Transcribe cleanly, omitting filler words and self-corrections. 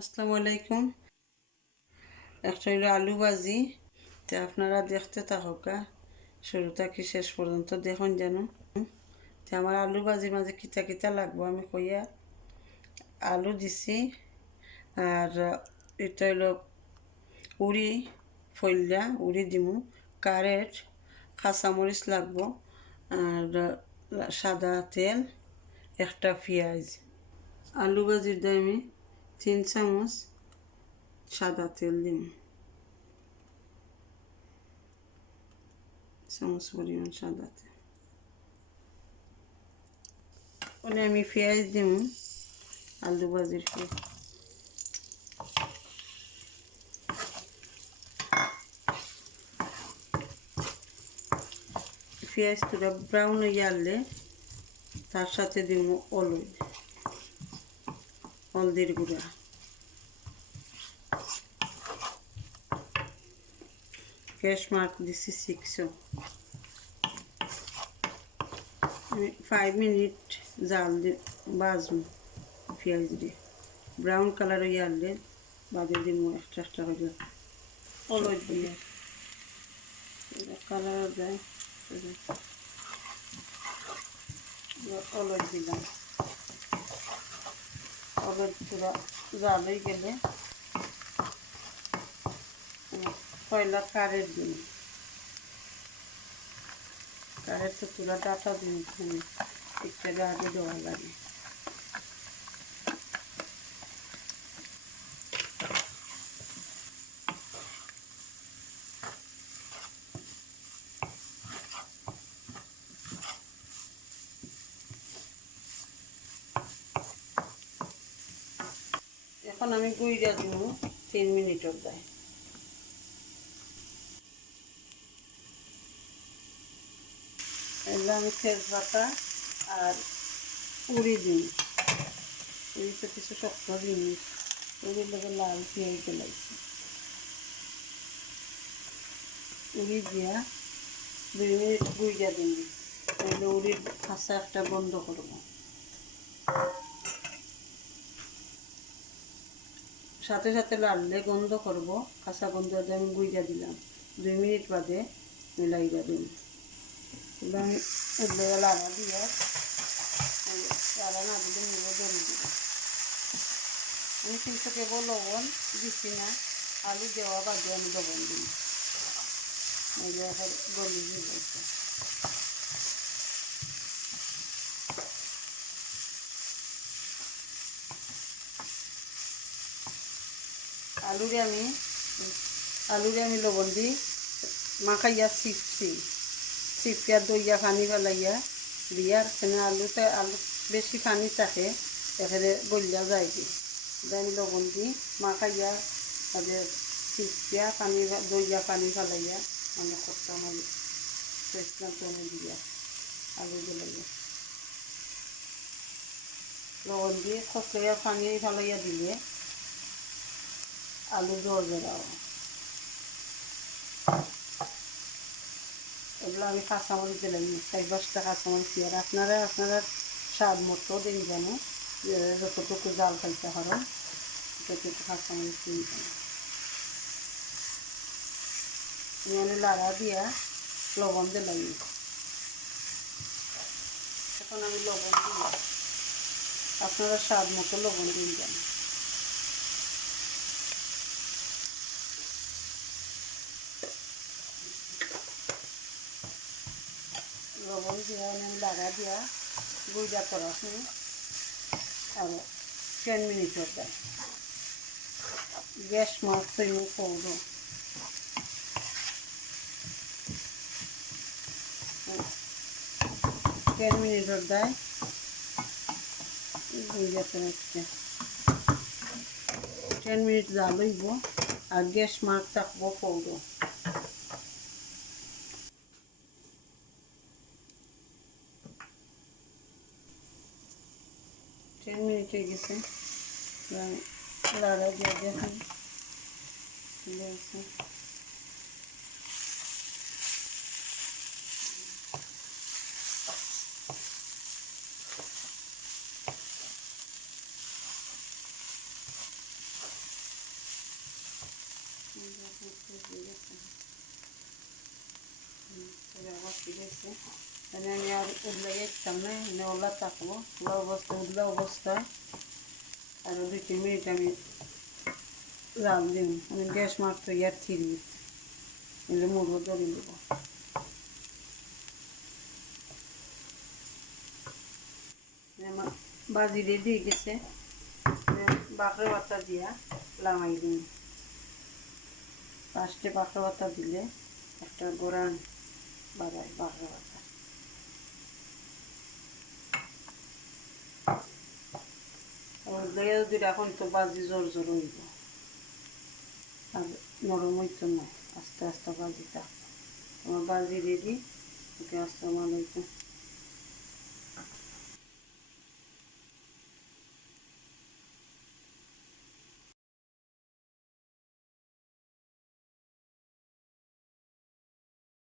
আসসালামু আলাইকুম। একটা হইলো আলু ভাজি। তো আপনারা দেখতে থাকা শুরু থেকে শেষ পর্যন্ত দেখুন যেন। তো আমার আলু ভাজির মাঝে কিতা কিতা লাগবো আমি কইয়া। আলু দিছি, আর এটা হইলো উড়ি ফইল্লা উড়ি দিমু, কারেট, কাঁচামরিচ লাগবো, আর সাদা তেল, একটা পেঁয়াজ। আলু ভাজির দিয়ে আমি 3 চামচ সাদা তেল দিম, চামচ পরিমাণ সাদা তেল। ওনে আমি পেঁয়াজ দিম, আলু ভাজির পেঁয়াজ। পেঁয়াজ তোরা ব্রাউন হয়ে আনলে তার সাথে দিব হলুদ, হলদির গুঁড়া, ক্যাশ মার্ক দিছি 600। আমি 5 মিনিট জাল দিয়ে ভাজবো পেঁয়াজ দিয়ে, ব্রাউন কালার হয়ে আনলে বাদে দিব একটা একটা করে হলুদ দিয়ে কালার দেয়। হলুদ দিলাম, হলুদ পুরা জাল হয়ে গেলে পয়লা কারের দিন, কারের তো পুরা ডাটা দিন একটা আগে দেওয়া লাগে। এখন আমি গুঁড়া দিব 3 মিনিটের দেয়। এগুলো আমি তেজপাতা আর উড়ি দিই, উড়িতে কিছু শক্ত জিনিস, উড়ির লোকের লাল পেঁয়াজ দিলাইছি। উড়ি দিয়া 2 মিনিট গুঁড়া দিন, তাহলে উড়ির খাঁচা একটা বন্ধ করবো। সাথে সাথে লাড়লে গন্ধ করব, কাঁচা গন্ধ দিয়ে আমি গুঁড়া দিলাম। 2 মিনিট বাদে মিলাইয়া দিন। আমি লাড়া দিয়ে লাড়া না দিলে মিলে দড়ি দিব। আমি কিন্তু কেবল লবণ দিচ্ছি না, আলু দেওয়া বাদে আমি লবণ দিই, গলি দিব। আলুরে আমি লবণ দিই মাখাইয়া চিপিয়া দইয়া পানি ফেলাইয়া দিয়ার সেখানে আলু বেশি পানি থাকে এখানে গলিয়া যায় কি, আমি লবণ দিই মাখাইয়া তাদের চিপিয়া পানি দইয়া পানি ফেলাইয়া আমি করতাম। আমি চেষ্টা জমে দিয়া আলু দিলাইয়া লবণ দিয়ে খসলাইয়া পানি ফেলাইয়া দিলে আলু জল বেরাও। এগুলো আমি কাঁচামরিচ দিলাম, 4-5টা কাঁচামরিচ দিয়ে। আর আপনারা স্বাদ মতো দিন যেন, যতটুকু জাল খাইতে পারেন ততটুকু কাঁচামরিচ দিন যেন। আমি লাড়া দিয়া লবণ দিলাম, এখন আমি লবণ দিলাম, আপনারা স্বাদ মতো লবণ দিন যেন। লবণ দিয়া আমি লাড়া দিয়া গুঁড়া করা আর 10 মিনিটের দেয়। গ্যাস মাছ তৈরি করবো, 10 মিনিটের দেয় গুঁড়াতে রাখতে। 10 মিনিট জাল হইব আর গ্যাস মাছ থাকবো পৌড়ো। 10 মিনিট হয়ে গেছে, লাড়া দিয়ে দেখুন বাড়তি গেছে, তাহলে আমি আর উদলা গেছিলাম না, এনে ওলা থাকবো, ওলা অবস্থা উদলা অবস্থায় আরও 2-3 মিনিট আমি জাল দিন। আমি গ্যাস মারতে ইয়ার থিরি এলে মুড়ো ধরে দেবো। আমার বাজি রেডি হয়ে গেছে, বাঁকড়া পাতা দিয়া লামাই দিন। ফার্স্টে বাঁকড়া পাতা দিলে একটা গোড়ান বাড়ায় বাঁকড়া পাতা। যদি এখন তো বাজি জোর জোর হইব, আর নরম হইতো না, আস্তে আস্তে বাজি থাকবো। আমার বাজি রেডি, ওকে আসসালামু আলাইকুম।